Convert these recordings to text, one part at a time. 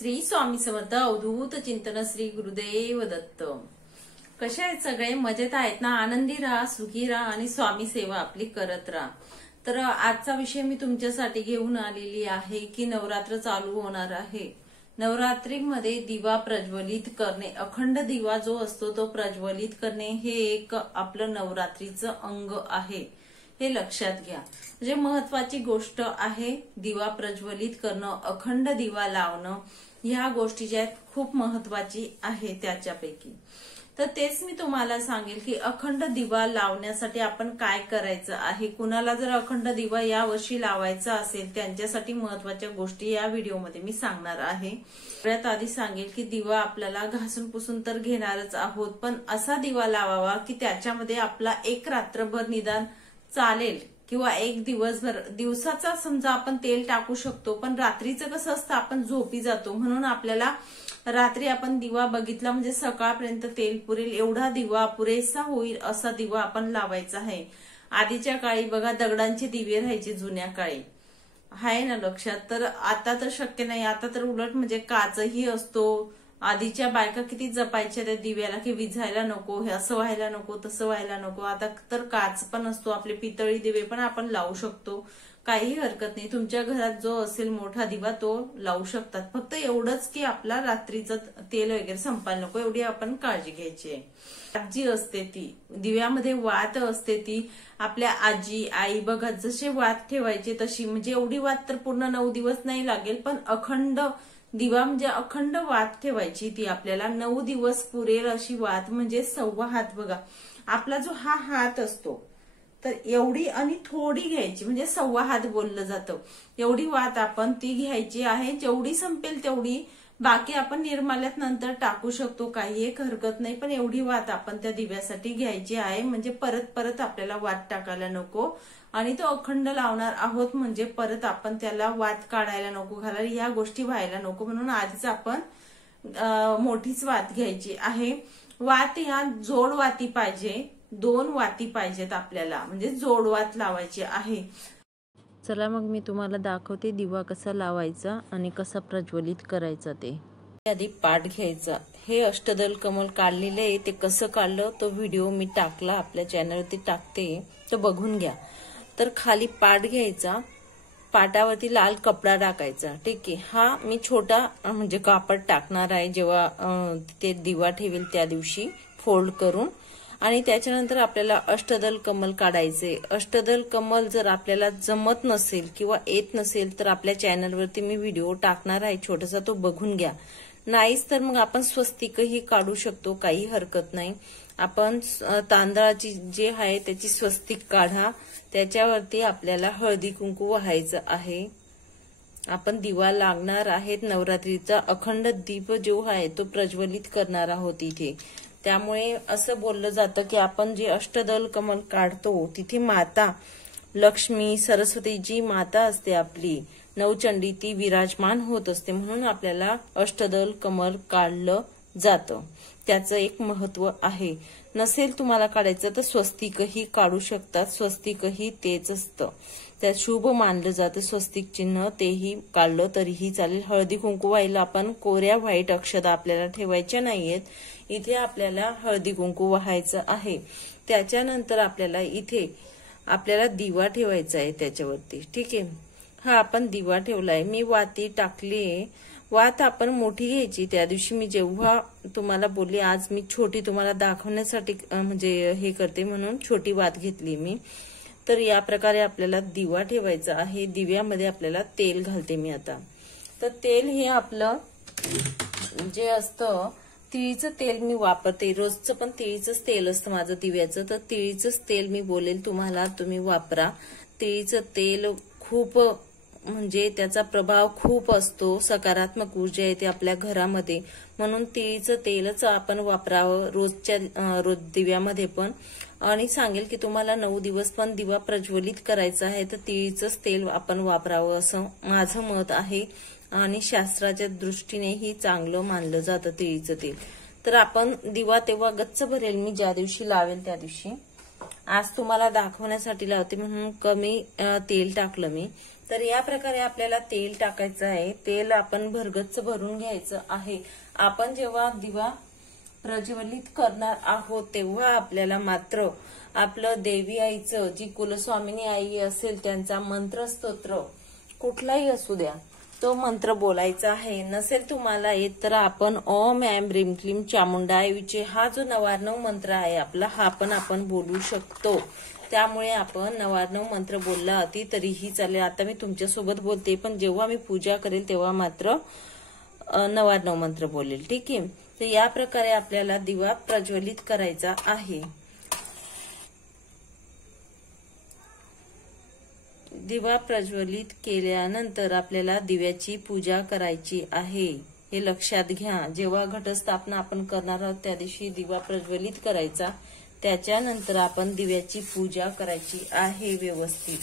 श्री स्वामी समर्थ अवधूत चिंतन श्री गुरुदेव दत्त। कशा आहेत सगळे? मजेत आहेत ना? आनंदी राहा, सुखी राहा आणि स्वामी सेवा आपली करत राहा। तर आजचा विषय मी तुमच्यासाठी घेऊन आलेली आहे की नवरात्र चालू होणार आहे। नवरात्रीमध्ये दिवा प्रज्वलित करणे, अखंड दिवा जो असतो तो प्रज्वलित करणे हे एक आपलं नवरात्रीचं अंग आहे, हे लक्षात घ्या। म्हणजे महत्वाची गोष्ट आहे दिवा प्रज्वलित करणं, अखंड दिवा लावणं, ह्या गोष्टी ज्या आहेत खूप महत्वाची आहे त्याच्यापैकी। तर तेच मी तुम्हाला सांगेल की अखंड दिवा लावण्यासाठी आपण काय करायचं आहे। कुणाला जर अखंड दिवा या वर्षी लावायचा असेल त्यांच्यासाठी महत्वाच्या गोष्टी या व्हिडिओमध्ये मी सांगणार आहे। सगळ्यात आधी सांगेल की दिवा आपल्याला घासून पुसून तर घेणारच आहोत, पण असा दिवा लावावा की त्याच्यामध्ये आपला एक रात्रभर निदान चालेल किंवा एक दिवसभर। दिवसाचा समजा आपण तेल टाकू शकतो, पण रात्रीचं कसं असतं आपण झोपी जातो, म्हणून आपल्याला रात्री आपण दिवा बघितला म्हणजे सकाळपर्यंत तेल पुरेल एवढा दिवा, पुरेसा होईल असा दिवा आपण लावायचा आहे। आधीच्या काळी बघा दगडांचे दिवे राहायचे जुन्या काळी, आहे ना लक्षात? तर आता तर शक्य नाही, आता तर उलट म्हणजे काचही असतो। आधीच्या बायका किती जपायच्या त्या दिव्याला की विझायला नको, हे असं व्हायला नको, तसं व्हायला नको। आता तर काच पण असतो, आपले पितळी दिवे पण आपण लावू शकतो, काही हरकत नाही। तुमच्या घरात जो असेल मोठा दिवा तो लावू शकतात, फक्त एवढंच की आपला रात्रीचं तेल वगैरे संपायला नको, एवढी आपण काळजी घ्यायची आहे। जी असते ती दिव्यामध्ये वात असते, ती आपल्या आजी आई बघा जसे वात ठेवायचे तशी, म्हणजे एवढी वात तर पूर्ण 9 दिवस नाही लागेल, पण अखंड दिवा म्हणजे अखंड वात ठेवायची, ती आपल्याला 9 दिवस पुरेल अशी वात। म्हणजे 1.25 हात बघा, आपला जो हा हात असतो तर एवढी आणि थोडी घ्यायची, म्हणजे 1.25 हात बोललं जातं, एवढी वात आपण ती घ्यायची आहे। जेवढी संपेल तेवढी, बाकी आपण निर्माल्यात नंतर टाकू शकतो, काही एक हरकत नाही, पण एवढी वात आपण त्या दिव्यासाठी घ्यायची आहे। म्हणजे परत परत आपल्याला वात टाकायला नको, आणि तो अखंड लावणार आहोत म्हणजे परत आपण त्याला वात काढायला नको, घालायला ह्या गोष्टी व्हायला नको, म्हणून आधीच आपण मोठीच वात घ्यायची आहे। वात या जोड वाती पाहिजे, 2 वाती पाहिजेत आपल्याला, म्हणजे जोड वात लावायची आहे। चला मग मी तुम्हाला दाखवते दिवा कसा लावायचा आणि कसा प्रज्वलित करायचा ते। आधी पाट घ्यायचा, हे अष्टदल कमल काढलेले आहे, ते कसं काढलं तो व्हिडिओ मी टाकला आपल्या चॅनलवरती, टाकते तो बघून घ्या। तर खाली पाट घ्यायचा, पाटावरती लाल कपडा टाकायचा, ठीक आहे। हा मी छोटा म्हणजे कापड टाकणार आहे जेव्हा ते दिवा ठेवेल त्या दिवशी फोल्ड करून। आणि त्याच्यानंतर आपल्याला अष्टदल कमल काढायचे। अष्टदल कमल जर आपल्याला जमत नसेल किंवा येत नसेल तर आपल्या चॅनलवरती मी व्हिडिओ टाकणार आहे छोटासा, तो बघून घ्या। नाहीच तर मग आपण स्वस्तिकही काढू शकतो, काही हरकत नाही। आपण तांदळाची जे आहे त्याची स्वस्तिक काढा, त्याच्यावरती आपल्याला हळदी कुंकू वाहायचं आहे। आपण दिवा लागणार आहेत नवरात्रीचा, अखंड दीप जो आहे तो प्रज्वलित करणार आहोत इथे। त्यामुळे असं बोललं जातं की आपण जे अष्टदल कमल काढतो तिथे माता लक्ष्मी सरस्वती जी माता असते आपली नवचंडी, ती विराजमान होत असते, म्हणून आपल्याला अष्टदल कमल काढलं जातं, त्याचं एक महत्व आहे। नसेल तुम्हाला काढायचं तर स्वस्तिकही काढू शकतात, स्वस्तिकही तेच असतं, त्यात शुभ मानलं जातं स्वस्तिक चिन्ह, तेही काढलं तरीही चालेल। हळदी कुंकू व्हायला आपण कोऱ्या व्हाईट अक्षता आपल्याला ठेवायच्या नाहीयेत, इथे आपल्याला हळदी कुंकू व्हायचं आहे। त्याच्यानंतर आपल्याला इथे आपल्याला दिवा ठेवायचा आहे त्याच्यावरती, ठीक आहे। हा आपण दिवा ठेवलाय, मी वाती टाकलीये। वात आपण मोठी घ्यायची, त्या दिवशी मी जेव्हा तुम्हाला बोलली आज मी छोटी तुम्हाला दाखवण्यासाठी म्हणजे हे करते म्हणून छोटी वात घेतली मी। तर या प्रकारे आपल्याला दिवा ठेवायचा आहे। दिव्यामध्ये आपल्याला तेल घालते मी आता। तर तेल हे आपलं जे असतं तिळीचं तेल मी वापरते, रोजचं पण तिळीचंच तेल असतं माझं दिव्याचं, तर तिळीचंच तेल मी बोलेल तुम्हाला, तुम्ही वापरा। तिळीचं तेल खूप म्हणजे त्याचा प्रभाव खूप असतो, सकारात्मक ऊर्जा येते आपल्या घरामध्ये, म्हणून तिळीचं तेलच आपण वापरावं रोज दिव्यामध्ये पण। आणि सांगेल की तुम्हाला 9 दिवस पण दिवा प्रज्वलित करायचा आहे तर तिळीचंच तेल आपण वापरावं असं माझं मत आहे, आणि शास्त्राच्या दृष्टीनेही चांगलं मानलं जातं तिळीचं तेल। तर आपण दिवा तेव्हा गच्च भरेल मी ज्या दिवशी लावेल त्या दिवशी, आज तुम्हाला दाखवण्यासाठी लावते म्हणून कमी तेल टाकलं मी। तर या प्रकारे आपल्याला तेल टाकायचं आहे. तेल आपण भरगच्च भरून घ्यायचं आहे. आपण जेव्हा दिवा प्रज्वलित करणार आहोत तेव्हा आपल्याला मात्र आपलं देवी आईचं, जी कुलस्वामिनी आई असेल त्यांचा मंत्र स्तोत्र कुठलाही असू द्या तो मंत्र बोलायचा आहे. नसेल तुम्हाला येत तर आपण ओम ऐं ह्रीं क्लीं चामुंडाय विचे हा जो 99 मंत्र आहे आपला, हा पण आपण बोलू शकतो. त्यामुळे आपण 99 मंत्र बोलला ती तरीही चालेल. आता मी तुमच्यासोबत बोलते, पण जेव्हा मी पूजा करेल तेव्हा मात्र 99 मंत्र बोलेल. ठीक आहे. तर या प्रकारे आपल्याला दिवा प्रज्वलित करायचा आहे. दिवा प्रज्वलित केल्यानंतर आपल्याला दिव्याची पूजा करायची आहे. हे लक्षात घ्या. जेव्हा घटस्थापना आपण करणार आहोत त्या दिवशी दिवा प्रज्वलित करायचा. त्याच्यानंतर आपण दिव्याची पूजा करायची आहे व्यवस्थित.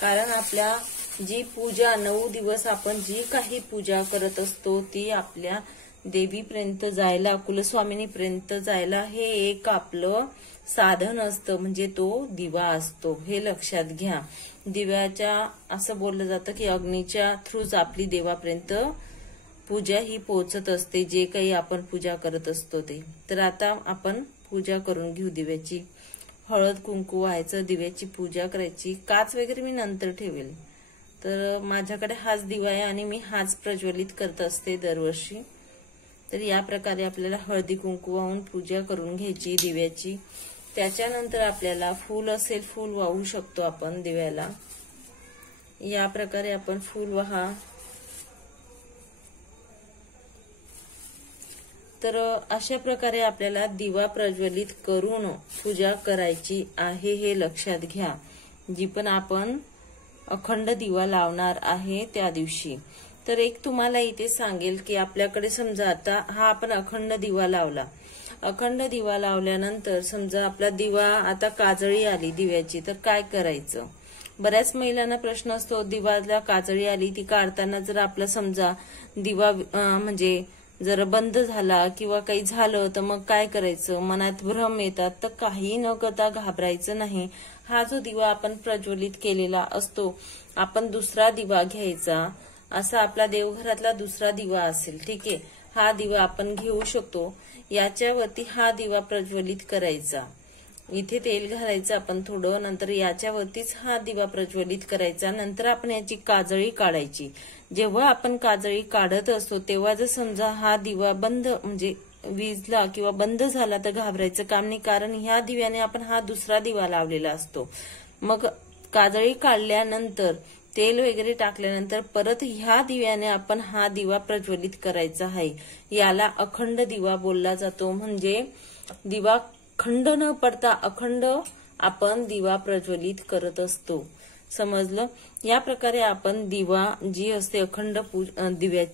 कारण आपल्या जी पूजा 9 दिवस आपण जी काही पूजा करत असतो ती आपल्या देवीपर्यंत जायला, कुलस्वामिनीपर्यंत जायला हे एक आपलं साधन असतं, म्हणजे तो दिवा असतो. हे लक्षात घ्या. दिव्याच्या असं बोललं जातं की अग्नीच्या थ्रूच आपली देवापर्यंत पूजा ही पोहोचत असते, जे काही आपण पूजा करत असतो ते. तर आता आपण पूजा करून घेऊ दिव्याची. हळद कुंकू व्हायचं, दिव्याची पूजा करायची. काच वगैरे मी नंतर ठेवेल. तर माझ्याकडे हाच दिवा आहे आणि मी हाच प्रज्वलित करत असते दरवर्षी. तर या प्रकारे आपल्याला हळदी कुंकू वाहून पूजा करून घ्यायची दिव्याची. त्याच्यानंतर आपल्याला फूल असेल, फूल वाहू शकतो आपण दिव्याला. या प्रकारे आपण फूल वाहा. तर अशा प्रकारे आपल्याला दिवा प्रज्वलित करून पूजा करायची आहे. हे लक्षात घ्या. जी पण आपण अखंड दिवा लावणार आहे त्या दिवशी. तर एक तुम्हाला इथे सांगेल की आपल्याकडे समजा आता हा आपण अखंड दिवा लावला. अखंड दिवा लावल्यानंतर समजा आपला दिवा आता काजळी आली दिव्याची, तर काय करायचं? बऱ्याच महिलांना प्रश्न असतो, दिवाला काजळी आली ती काढताना जर आपला समजा दिवा म्हणजे जर बंद झाला किंवा काही झालं तर मग काय करायचं? मनात भ्रम येतात. तर काही न करता घाबरायचं नाही. हा जो दिवा आपण प्रज्वलित केलेला असतो, आपण दुसरा दिवा घ्यायचा. असा आपला देवघरातला दुसरा दिवा असेल, ठीक आहे, हा दिवा आपण घेऊ शकतो. याच्यावरती हा दिवा प्रज्वलित करायचा. इथे तेल घालायचं आपण थोडं, नंतर याच्यावरतीच हा दिवा प्रज्वलित करायचा. नंतर आपण याची काजळी काढायची. जेव्हा आपण काजळी काढत असतो तेव्हा जर समजा हा दिवा बंद म्हणजे विजला किंवा बंद झाला तर घाबरायचं काम नाही, कारण ह्या दिव्याने आपण हा दुसरा दिवा लावलेला असतो. मग काजळी काढल्यानंतर तेल वगैरे टाकल्यानंतर परत ह्या दिव्याने आपण हा दिवा प्रज्वलित करायचा आहे. याला अखंड दिवा बोलला जातो. म्हणजे दिवा खंड न पडता अखंड आपण दिवा प्रज्वलित करत असतो. समजलं? या प्रकारे आपण दिवा जी असते अखंड दिव्या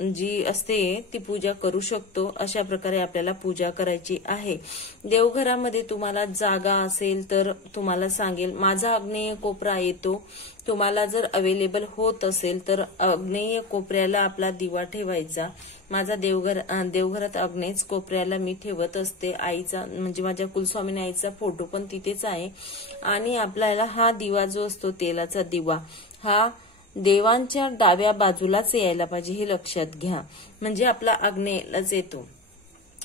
जी असते ती पूजा करू शकतो. अशा प्रकारे आपल्याला पूजा करायची आहे. देवघरामध्ये तुम्हाला जागा असेल तर तुम्हाला सांगेल, माझा आग्नेय कोपरा येतो. तुम्हाला जर अवेलेबल होत असेल तर आग्नेय कोपऱ्याला आपला दिवा ठेवायचा. माझा देवघरात आग्नेय कोपऱ्याला मी ठेवत असते. आईचा म्हणजे माझ्या कुलस्वामिनी आईचा फोटो पण तिथेच आहे. आणि आपल्याला हा दिवा जो असतो तेलाचा दिवा, हा देवांच्या डाव्या बाजूलाच यायला पाहिजे. हे लक्षात घ्या. म्हणजे आपला आग्नेयलाच येतो.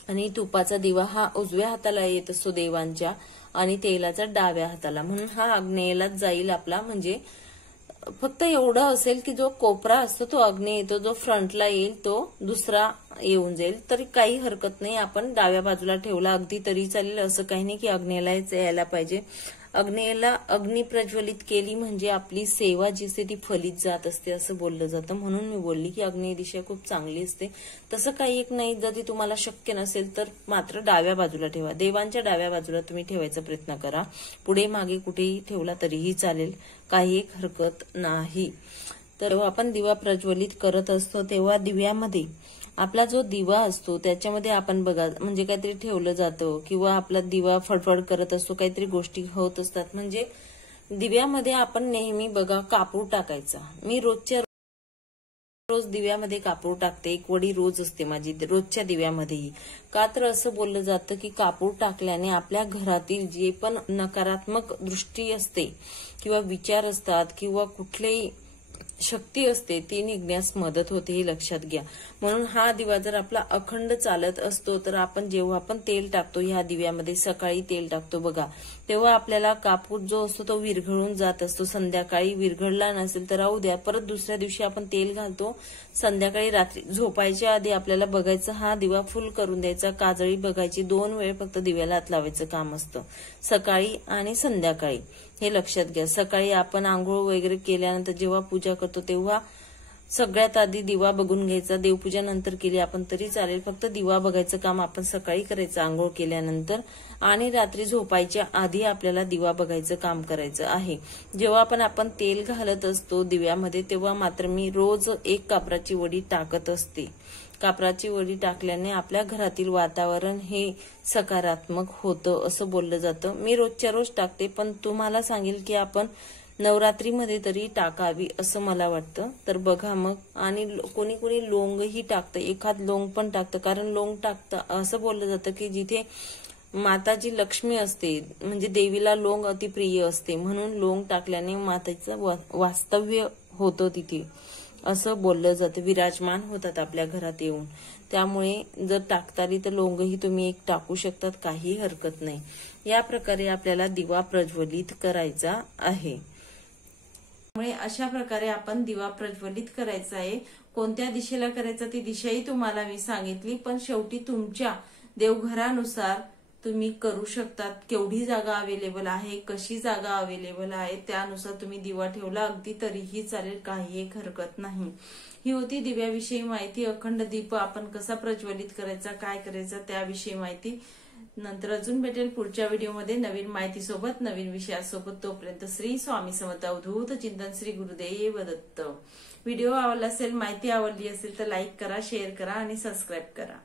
आणि तुपाचा दिवा हा उजव्या हाताला येत असतो देवांच्या, आणि तेलाचा डाव्या हाताला, म्हणून हा आग्नेयलाच जाईल आपला. म्हणजे फक्त एवढं असेल की जो कोपरा असतो तो आग्नेय येतो, जो फ्रंटला येईल तो दुसरा येऊन जाईल. तरी काही हरकत नाही, आपण डाव्या बाजूला ठेवला अगदी तरी चालेल. असं काही नाही की आग्नेयलाच यायला पाहिजे. अग्नेयला अग्नी प्रज्वलित केली म्हणजे आपली सेवा जी असते ती फलित जात असते असं बोललं जातं. म्हणून मी बोलली की आग्नेय दिशा खूप चांगली असते. तसं काही एक नाही. जर ती तुम्हाला शक्य नसेल तर मात्र डाव्या बाजूला ठेवा. देवांच्या डाव्या बाजूला तुम्ही ठेवायचा प्रयत्न करा. पुढे मागे कुठेही ठेवला तरीही चालेल, काही एक हरकत नाही. तर आपण दिवा प्रज्वलित करत असतो तेव्हा दिव्यामध्ये आपला जो दिवा असतो त्याच्यामध्ये आपण बघा म्हणजे काहीतरी ठेवलं जातं किंवा आपला दिवा फडफड करत असतो, काहीतरी गोष्टी होत असतात. म्हणजे दिव्यामध्ये आपण नेहमी बघा कापूर टाकायचा. मी रोज दिव्यामध्ये कापूर टाकते. एक वडी रोज असते माझी रोजच्या दिव्यामध्येही. का तर असं बोललं जातं की कापूर टाकल्याने आपल्या घरातील जे पण नकारात्मक दृष्टी असते किंवा विचार असतात किंवा कुठलेही शक्ती असते ती निघण्यास मदत होते, हे लक्षात घ्या. म्हणून हा दिवा जर आपला अखंड चालत असतो तर आपण जेव्हा आपण तेल टाकतो ह्या दिव्यामध्ये, सकाळी तेल टाकतो बघा, तेव्हा आपल्याला कापूर जो असतो तो विरघळून जात असतो. संध्याकाळी विरघळला नसेल तर राहू द्या, परत दुसऱ्या दिवशी आपण तेल घालतो. संध्याकाळी रात्री झोपायच्या आधी आपल्याला बघायचं, हा दिवा फुल करून द्यायचा. काजळी बघायची, 2 वेळ फक्त दिव्याला हात लावायचं काम असतं, सकाळी आणि संध्याकाळी, हे लक्षात घ्या. सकाळी आपण आंघोळ वगैरे केल्यानंतर जेव्हा पूजा करतो तेव्हा सगळ्यात आधी दिवा बघून घ्यायचा. देवपूजा नंतर केली आपण तरी चालेल, फक्त दिवा बघायचं काम आपण सकाळी करायचं आंघोळ केल्यानंतर. आणि रात्री झोपायच्या आधी आपल्याला दिवा बघायचं काम करायचं आहे. जेव्हा आपण तेल घालत असतो दिव्यामध्ये तेव्हा मात्र मी रोज 1 कापराची वडी टाकत असते. कापराची वडी टाकल्याने आपल्या घरातील वातावरण हे सकारात्मक होतं असं बोललं जातं. मी रोजच्या रोज टाकते, पण तुम्हाला सांगेल की आपण नवरात्रीमध्ये तरी टाकावी असं मला वाटतं. तर बघा मग. आणि कोणी कोणी लोंगही टाकतं, एखाद लोंग पण टाकतं, कारण लोंग टाकतं असं बोललं जातं की जिथे माताजी लक्ष्मी असते म्हणजे देवीला लोंग अतिप्रिय असते, म्हणून लोंग टाकल्याने मातेचं वास्तव्य होतं तिथे असं बोललं जातं, विराजमान होतात आपल्या घरात येऊन. त्यामुळे जर टाकता आली तर लोंगही तुम्ही 1 टाकू शकतात, काही हरकत नाही. या प्रकारे आपल्याला दिवा प्रज्वलित करायचा आहे. त्यामुळे अशा प्रकारे आपण दिवा प्रज्वलित करायचा आहे. कोणत्या दिशेला करायचा ती दिशाही तुम्हाला मी सांगितली, पण शेवटी तुमच्या देवघरानुसार तुम्ही करू शकतात. केवढी जागा अवेलेबल आहे, कशी जागा अवेलेबल आहे त्यानुसार तुम्ही दिवा ठेवला अगदी तरीही चालेल, काही एक हरकत नाही. ही होती दिव्याविषयी माहिती. अखंड दीप आपण कसा प्रज्वलित करायचा, काय करायचा त्याविषयी माहिती. नंतर अजून भेटेल पुढच्या व्हिडिओमध्ये नवीन माहितीसोबत, नवीन विषयासोबत. तोपर्यंत श्री स्वामी समर्थ. अवधूत चिंतन. श्री गुरुदेव दत्त. व्हिडिओ आवडला असेल, माहिती आवडली असेल तर लाईक करा, शेअर करा आणि सबस्क्राईब करा.